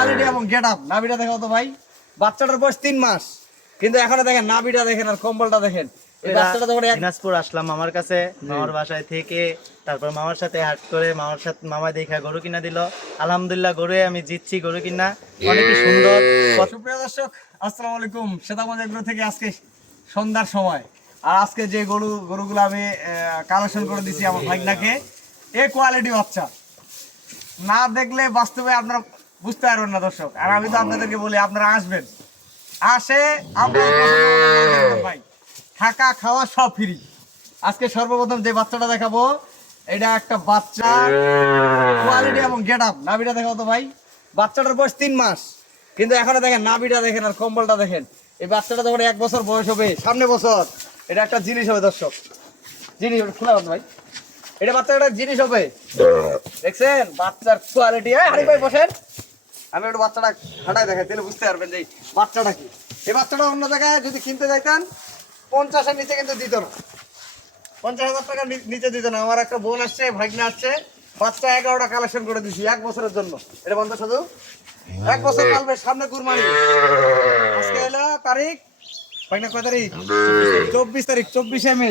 Quality এবং getup. নাভিটা দেখো তো ভাই, বাচ্চাটার বয়স 3 মাস, কিন্তু এখনো দেখেন নাভিটা দেখেন আর কম্বলটা দেখেন। এই বাচ্চাটা যখন দিনাজপুর আসলাম মামার কাছে, মামার বাসায় থেকে তারপর মামার সাথে হাট করে মামা দেখা গরু কিনা দিল। আলহামদুলিল্লাহ গরু আমি জিতছি, গরু কিনা অনেকই সুন্দর। সুপ্রিয় দর্শক, আসসালামু আলাইকুম। শ্বেতাগঞ্জ এগুলো থেকে আজকে সন্ধ্যার সময়, আর আজকে যে গরুগুলো আমি কালেকশন করে দিছি আমার ভাইনাকে, এ কোয়ালিটি বাচ্চা না দেখলে বাস্তবে আপনারা বুঝতে পারবেন না দর্শক। আর আমি তো আপনাদেরকে বলি আপনারা আসবেন, আসে ভাই, থাকা খাওয়া সব ফ্রি। আজকে সর্বপ্রথম যে বাচ্চাটা দেখাবো, এটা একটা বাচ্চা কোয়ালিটি এবং গেটআপ। নাভিটা দেখাবো তো ভাই, বাচ্চাটার বয়স 3 মাস, কিন্তু এখনো দেখেন নাভিটা দেখেন আর কম্বলটা দেখেন। এই বাচ্চাটা যখন 1 বছর বয়স হবে, সামনে বছর, এটা একটা জিনিস হবে দর্শক, জিনিস খোলা হবে ভাই, এটা বাচ্চাটা একটা জিনিস হবে। দেখছেন বাচ্চার কোয়ালিটি? হারি ভাই বসেন, আমি একটু বাচ্চাটা হাঁটাই দেখাই, তাহলে বুঝতে পারবেন যে বাচ্চাটা কি। এই বাচ্চাটা অন্য জায়গায় যদি কিনতে যাইতেন 50-এর নিচে কিন্তু দিত না, 50,000 টাকার নিচে দিত না। আমার একটা বোন আসছে, ভাগ্নে আসছে, বাচ্চা 11টা কালেকশন করে দিছি 1 বছরের জন্য। এটা বন্ধ শুধু 1 বছর পালবে, সামনে কুরবানি। আজকে হলো তারিখ ভাগ্নে, কয় তারিখ? 24 তারিখ, 24শে মে।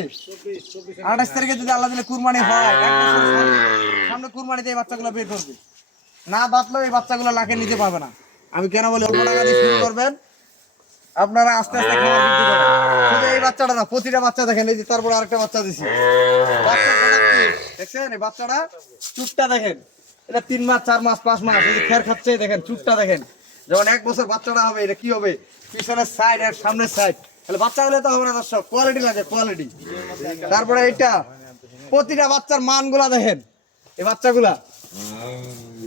28 তারিখে যদি আল্লাহ দিলে কুরবানি হয়, 1 বছর সামনে কুরবানিতে এই বাচ্চাগুলো বের করবে। না বাতলেও এই বাচ্চাগুলো লাখে নিতে পারবে না। আমি কেন বলি, অল্প টাকা দিয়ে শুরু করবেন, আপনারা আস্তে আস্তে খাবার বৃদ্ধি করবেন। শুধু এই বাচ্চাটা না, প্রতিটা বাচ্চা দেখেন। এই যে তারপরে আরেকটা বাচ্চা দিছি, দেখছেন এই বাচ্চাটা চুটটা দেখেন। এটা 3 মাস, 4 মাস, 5 মাস, এই যে খের খাচ্ছে দেখেন, চুটটা দেখেন। যখন 1 বছর বাচ্চাটা হবে, এটা কি হবে, পিছনের সাইড আর সামনের সাইড। তাহলে বাচ্চা হলে তো হবে না দর্শক, কোয়ালিটি লাগে, কোয়ালিটি। তারপরে এইটা প্রতিটা বাচ্চার মানগুলা দেখেন। এই বাচ্চাগুলা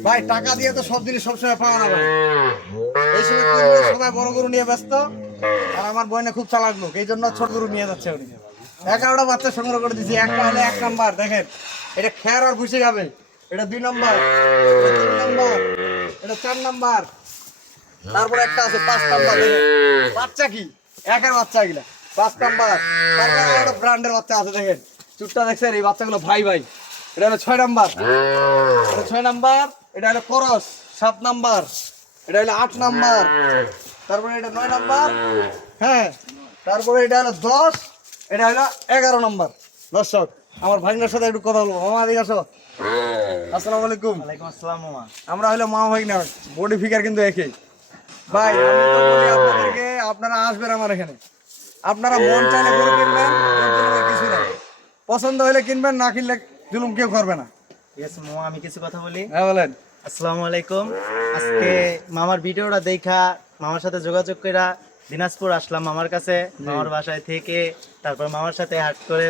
ভাই টাকা দিয়ে তো সব জিনিস সবসময় পাওয়া না ভাই। এই সময় সবাই বড় গরু নিয়ে ব্যস্ত, আর আমার বোনে খুব চালাক লোক, এই জন্য ছোট গরু নিয়ে যাচ্ছে উনি। 11টা বাচ্চা সংগ্রহ করে দিচ্ছি। একটা হলে 1 নাম্বার দেখেন, এটা খের আর ভুসি খাবে। এটা 2 নাম্বার, এটা 3 নাম্বার, এটা 4 নাম্বার, তারপরে একটা আছে 5 নাম্বার। বাচ্চা কি একের বাচ্চা এগুলা 5 নাম্বার। তারপরে একটা ব্র্যান্ডের বাচ্চা আছে দেখেন, চুটটা দেখছেন। এই বাচ্চাগুলো ভাই ভাই, এটা হলো 6 নাম্বার, এটা 6 নাম্বার। এটা হলো করস 7 নাম্বার, এটা হলো 8 নাম্বার, তারপরে এটা 9 নাম্বার, হ্যাঁ, তারপরে এটা হলো 10, এটা হলো 11 নাম্বার। দর্শক, আমার ভাইনার সাথে একটু কথা বলবো। মামা এদিকে আসো। আসসালামু আলাইকুম। ওয়ালাইকুম আসসালাম মামা। আমরা হলো মামা ভাইনা, বডি ফিগার কিন্তু একই ভাই। আমি তো বলি আপনাদেরকে, আপনারা আসবেন আমার এখানে, আপনারা মন চাইলে গরু কিনবেন, কিছু নাই, পছন্দ হলে কিনবেন, না কিনলে জুলুম কেউ করবে না। ঠিক আছে মামা, আমি কিছু কথা বলি। হ্যাঁ বলেন। আসসালামু আলাইকুম। আজকে মামার ভিডিওটা দেখা মামার সাথে যোগাযোগ করে দিনাজপুর আসলাম মামার কাছে, মামার বাসায় থেকে তারপর মামার সাথে হাট করে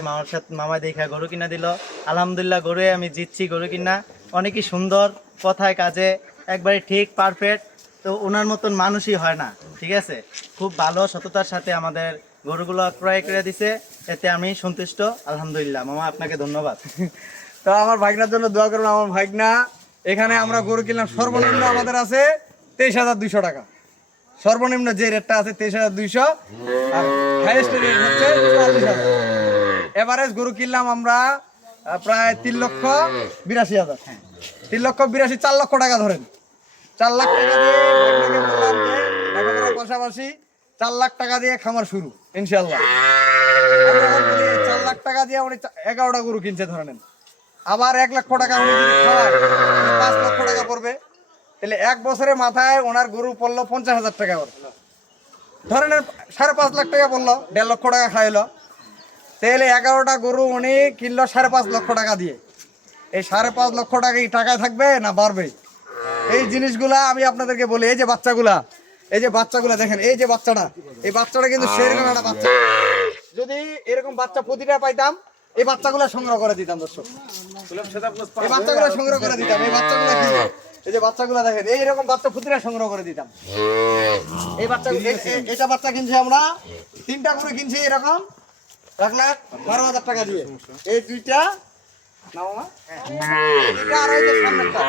মামা দেখা গরু কিনা দিল। আলহামদুলিল্লাহ গরু আমি জিতছি, গরু কিনা অনেকই সুন্দর, কথায় কাজে একবারে ঠিক পারফেক্ট। তো ওনার মতন মানুষই হয় না, ঠিক আছে। খুব ভালো সততার সাথে আমাদের গরুগুলো ক্রয় করে দিছে, এতে আমি সন্তুষ্ট। আলহামদুলিল্লাহ মামা, আপনাকে ধন্যবাদ। তো আমার ভাগনার জন্য দোয়া করুন। আমার ভাগনা, এখানে আমরা গরু কিনলাম, সর্বনিম্ন আমাদের আছে 23,200 টাকা। সর্বনিম্ন যে রেটটা আছে 23,200, আর হাইয়েস্ট রেট হচ্ছে 44,000। এভারেজ গরু কিনলাম আমরা প্রায় 3,82,000। 3,82,000, 4 লক্ষ টাকা ধরেন। 4 লাখ টাকা দিয়ে ভাগনাকে বললাম যে লেখাপড়ার পাশাপাশি 4 লাখ টাকা দিয়ে খামার শুরু ইনশাল্লাহ। 4 লাখ টাকা দিয়ে উনি 11টা গরু কিনছে ধরে নেন। আবার 1 লক্ষ টাকা উনি যদি খাওয়ায়, 5 লক্ষ টাকা পড়বে। তাহলে 1 বছরের মাথায় ওনার গরু পড়লো 50,000 টাকা করে, ধরে নেন 5.5 লাখ টাকা পড়লো, 1.5 লক্ষ টাকা খাইলো। তাহলে 11টা গরু উনি কিনলো 5.5 লক্ষ টাকা দিয়ে। এই 5.5 লক্ষ টাকা কি টাকায় থাকবে না বাড়বে? এই জিনিসগুলা আমি আপনাদেরকে বলি। এই যে বাচ্চাগুলা, এই যে বাচ্চাগুলা দেখেন, এই যে বাচ্চাটা, এই বাচ্চাটা কিন্তু সেরকম একটা বাচ্চা। যদি এরকম বাচ্চা প্রতিটা পাইতাম, এই বাচ্চাগুলো সংগ্রহ করে দিতাম দর্শক, এই বাচ্চাগুলো সংগ্রহ করে দিতাম। এই বাচ্চাগুলো কি, এই যে বাচ্চাগুলো দেখেন, এইরকম বাচ্চা প্রতিটা সংগ্রহ করে দিতাম। এই বাচ্চা, এটা বাচ্চা কিনছি আমরা 3টা করে কিনছি এরকম 1,12,000 টাকা দিয়ে। এই 2টা না মামা, এটা আর এই যে সামনেরটা,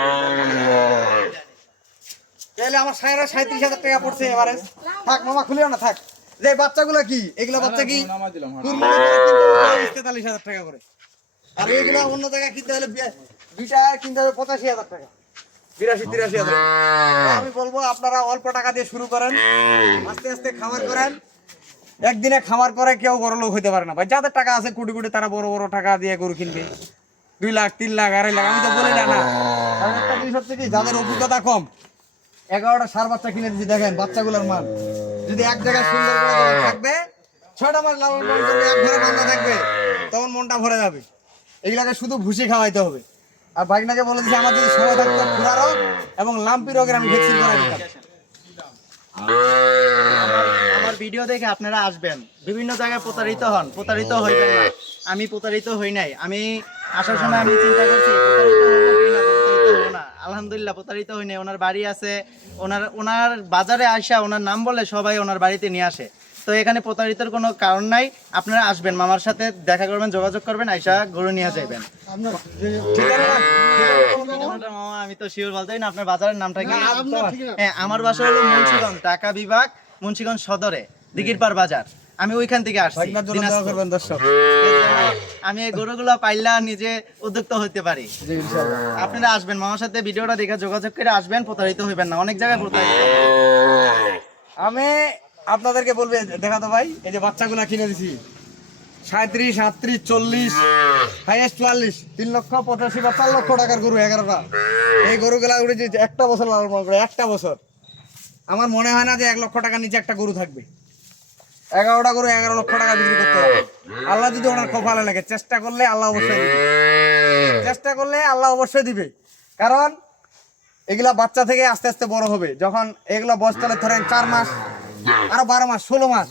তাহলে আমার 37,000 টাকা পড়ছে এভারেজ। থাক মামা, খুলিও না, থাক। যে বাচ্চাগুলো কি, এগুলো বাচ্চা কি 43,000 টাকা করে, আর এইগুলো অন্য জায়গায় কিনতে হলে 2টা কিনতে হবে 85,000 টাকা। 82-83 হাজার। আমি বলবো আপনারা অল্প টাকা দিয়ে শুরু করেন, আস্তে আস্তে খামার করেন। একদিনে খামার করে কেউ বড় লোক হইতে পারে না ভাই। যাদের টাকা আছে কোটি কোটি, তারা বড় বড় টাকা দিয়ে গরু কিনবে, 2 লাখ 3 লাখ 2.5 লাখ। আমি তো বলি না। কারণ একটা জিনিস হচ্ছে কি, যাদের অভিজ্ঞতা কম, 11টা সার বাচ্চা কিনে দিচ্ছি, দেখেন বাচ্চাগুলোর মান যদি এক জায়গায় সুন্দর করে থাকবে, 6টা মাস লালন পালন করবে, এক ঘরে বান্ধা থাকবে, তখন মনটা ভরে যাবে। এগুলাকে শুধু ভুসি খাওয়াইতে হবে। আর ভাগনাকে বলে দিচ্ছি, আমার যদি সময় থাকতো খুরা রোগ এবং লাম্পি রোগের আমি ভ্যাকসিন করে দিতাম। আমার ভিডিও দেখে আপনারা আসবেন, বিভিন্ন জায়গায় প্রতারিত হইবেন না। আমি প্রতারিত হই নাই। আমি আসার সময় আমি চিন্তা করছি প্রতারিত হবো কি না, প্রতারিত হবো না। আলহামদুলিল্লাহ প্রতারিত হই নাই। ওনার বাড়ি আছে, ওনার বাজারে আসা ওনার নাম বলে সবাই ওনার বাড়িতে নিয়ে আসে। তো এখানে প্রতারিতর কোনো কারণ নাই। আপনারা আসবেন, মামার সাথে দেখা করবেন, যোগাযোগ করবেন, আইসা গরু নিয়ে যাবেন। মামা আমি তো শিওর বলতে না, আপনার বাজারের নামটা কি? হ্যাঁ, আমার বাসা হলো মুন্সিগঞ্জ, ঢাকা বিভাগ, মুন্সিগঞ্জ সদরে, দিঘিরপাড় বাজার। আমি ওইখান থেকে আসছি। আমি এই গরুগুলো পাইলা নিজে উদ্যোক্তা হতে পারি। আপনারা আসবেন, মামার সাথে ভিডিওটা দেখে যোগাযোগ করে আসবেন, প্রতারিত হইবেন না। অনেক জায়গায় প্রতারিত। আমি আপনাদেরকে বলবে, দেখা তো ভাই, এই যে বাচ্চাগুলা কিনে দিছি 37, 38, 40, হাইয়েস্ট 44, 3,85,000 বা 4 লক্ষ টাকার গরু 11টা। এই গরুগুলা উড়ে যে একটা বছর লালন পালন করে, একটা বছর, আমার মনে হয় না যে 1 লক্ষ টাকার নিচে একটা গরু থাকবে। 11টা গরু 11 লক্ষ টাকা বিক্রি করতে হবে। আল্লাহ যদি ওনার কপালে লাগে, চেষ্টা করলে আল্লাহ অবশ্যই দিবে। চেষ্টা করলে আল্লাহ অবশ্যই দিবে। কারণ এগুলা বাচ্চা থেকে আস্তে আস্তে বড় হবে। যখন এগুলো বয়স চলে ধরেন 4 মাস, আরো 12 মাস, 16 মাস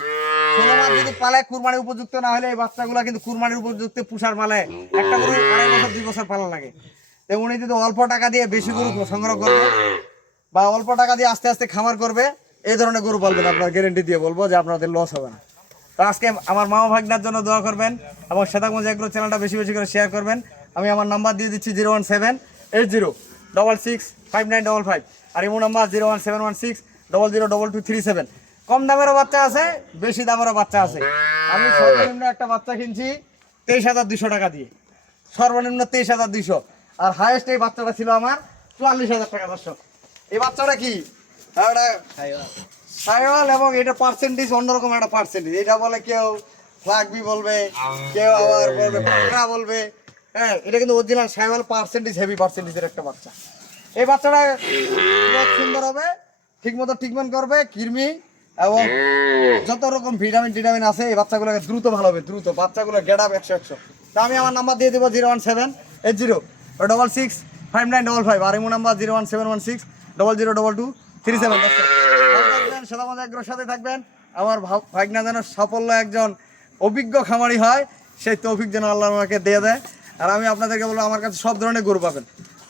যদি পালে, কুরবানির উপযুক্ত না হলে এই বাচ্চাগুলো কিন্তু কুরবানির উপযুক্ত পুষার মালে একটা গরু 2.5 বছর 2 বছর পালা লাগে। তো উনি যদি অল্প টাকা দিয়ে বেশি গরু সংগ্রহ করবে বা অল্প টাকা দিয়ে আস্তে আস্তে খামার করবে, এই ধরনের গরু পালবেন, আপনার গ্যারেন্টি দিয়ে বলবো যে আপনাদের লস হবে না। তো আজকে আমার মামা ভাগনার জন্য দোয়া করবেন এবং শ্বেতাগঞ্জ এগ্রো চ্যানেলটা বেশি বেশি করে শেয়ার করবেন। আমি আমার নাম্বার দিয়ে দিচ্ছি 01780665955, আর ইমো নাম্বার 01716002237। কম দামেরও বাচ্চা আছে, বেশি দামেরও বাচ্চা আছে। আমি সর্বনিম্ন একটা বাচ্চা কিনছি 23,200 টাকা দিয়ে, সর্বনিম্ন 23,200। আর হাইয়েস্ট এই বাচ্চাটা ছিল আমার 44,000 টাকা। দর্শক, এই বাচ্চাটা কি সাইওয়াল, এবং এটা পার্সেন্টেজ অন্যরকম একটা পার্সেন্টেজ। এটা বলে কেউ ফ্লাগবি বলবে, কেউ আবার বলবে পাকড়া বলবে। হ্যাঁ, এটা কিন্তু অরিজিনাল সাইওয়াল পার্সেন্টেজ, হেভি পার্সেন্টেজের একটা বাচ্চা। এই বাচ্চাটা সুন্দর হবে, ঠিকমতো ট্রিটমেন্ট করবে, কৃমি এবং যত রকম ভিটামিন টিটামিন আছে, এই বাচ্চাগুলোকে দ্রুত ভালো হবে, দ্রুত বাচ্চাগুলো গেট আপ 100। তা আমি আমার নাম্বার দিয়ে দেবো 01780665955, আর ইমো নাম্বার 01716002237। শ্বেতাগঞ্জ এগ্রোর সাথে থাকবেন। আমার ভাগনা যেন সাফল্য একজন অভিজ্ঞ খামারি হয়, সেই তৌফিক যেন আল্লাহ আমাকে দিয়ে দেয়। আর আমি আপনাদেরকে বলবো, আমার কাছে সব ধরনের গরু পাবেন,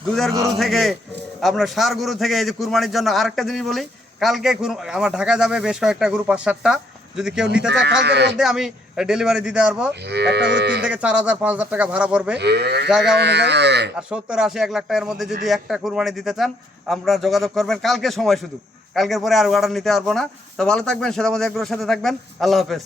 দুধের গরু থেকে আপনার ষাঁড় গরু থেকে। এই যে কুরবানির জন্য আরেকটা জিনিস বলি, কালকে আমার ঢাকা যাবে বেশ কয়েকটা গরু, 5-7টা। যদি কেউ নিতে চায়, কালকের মধ্যে আমি ডেলিভারি দিতে পারবো। একটা গরু 3 থেকে 4,000 5,000 টাকা ভাড়া পড়বে জায়গা অনুযায়ী। আর 70-80-1 লাখ টাকার মধ্যে যদি একটা কুরবানি দিতে চান, আপনারা যোগাযোগ করবেন। কালকে সময় শুধু, কালকের পরে আর অর্ডার নিতে পারবো না। তো ভালো থাকবেন, শ্বেতাগঞ্জ এগ্রোর সাথে থাকবেন। আল্লাহ হাফেজ।